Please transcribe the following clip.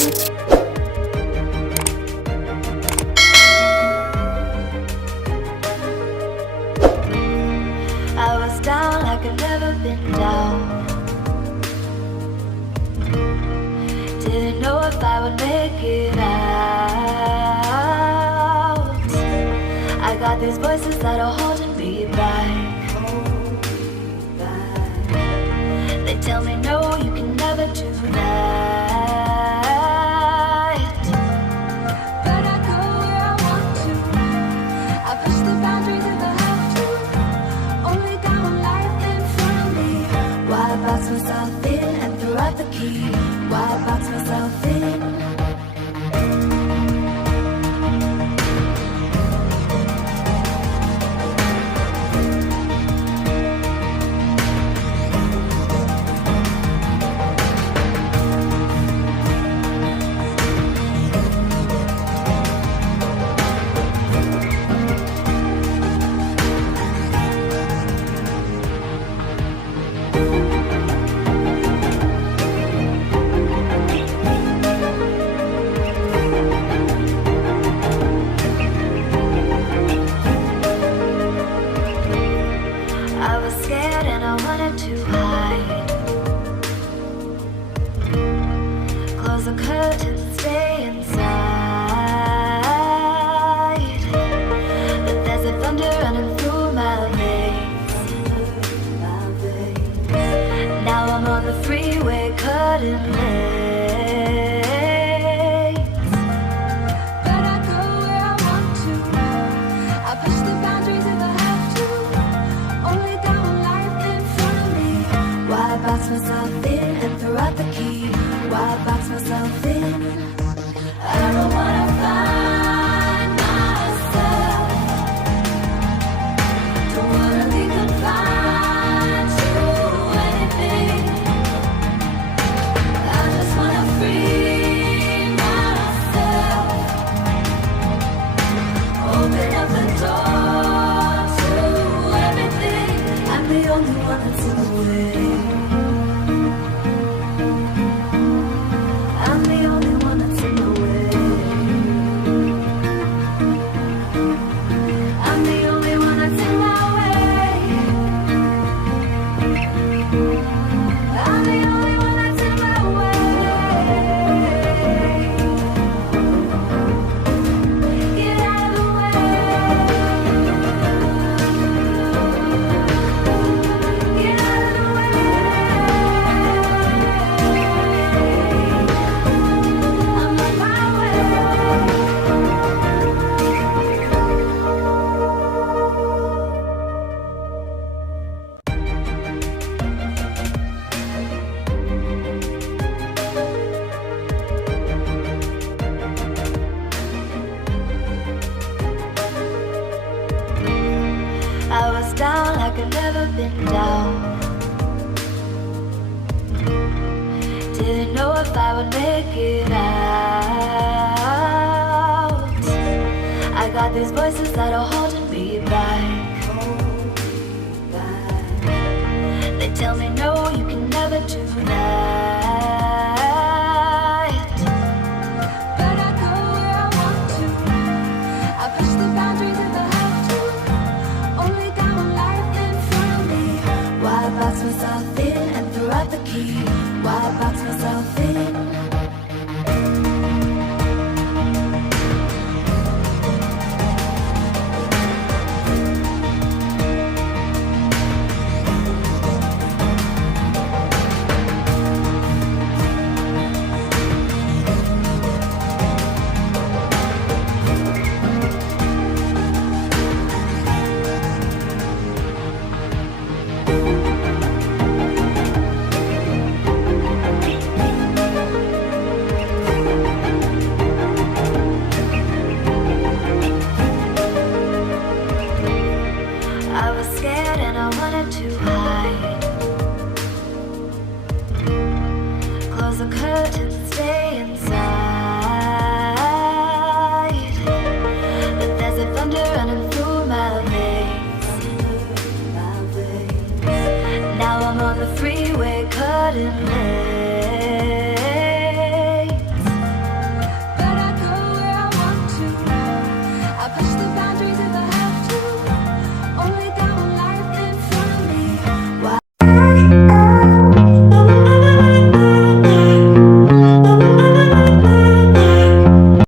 I was down like I've never been down. Didn't know if I would make it out. I got these voices that are holding me back. They tell me no, you can never do that. But I go where I want to. I push the boundaries if I have to. Only got one life in front of me. Why box myself in and throw out the key? Why box myself in? I was scared and I wanted to hide. Close the curtains and stay inside. But there's a thunder running through my veins. Now I'm on the freeway cutting lanes. But I go where I want to. I push the boundaries if I have to. Only got one life in front of me. Why box myself in and throw out the key? Why box myself in? I don't wanna find myself. Don't wanna be confined to anything. I just wanna free myself. Open up the door to everything. I'm the only one that's in the way. I'm the only one that's in the way. I'm the only one that's in my way. I'm the only one that's in my way. Get out of the way. Get out of the way. I'm on my way. I was down like I've never been down. Didn't know if I would make it out. I got these voices that are holding me back. They tell me no, you can never do that. But I go where I want to. I push the boundaries if I have to. Only got one life in front of me. Why box myself in and throw out the key? Why box myself in? I was scared and I wanted to hide. Close the curtains and stay inside. But there's a thunder running through my veins. Now I'm on the freeway cutting lanes.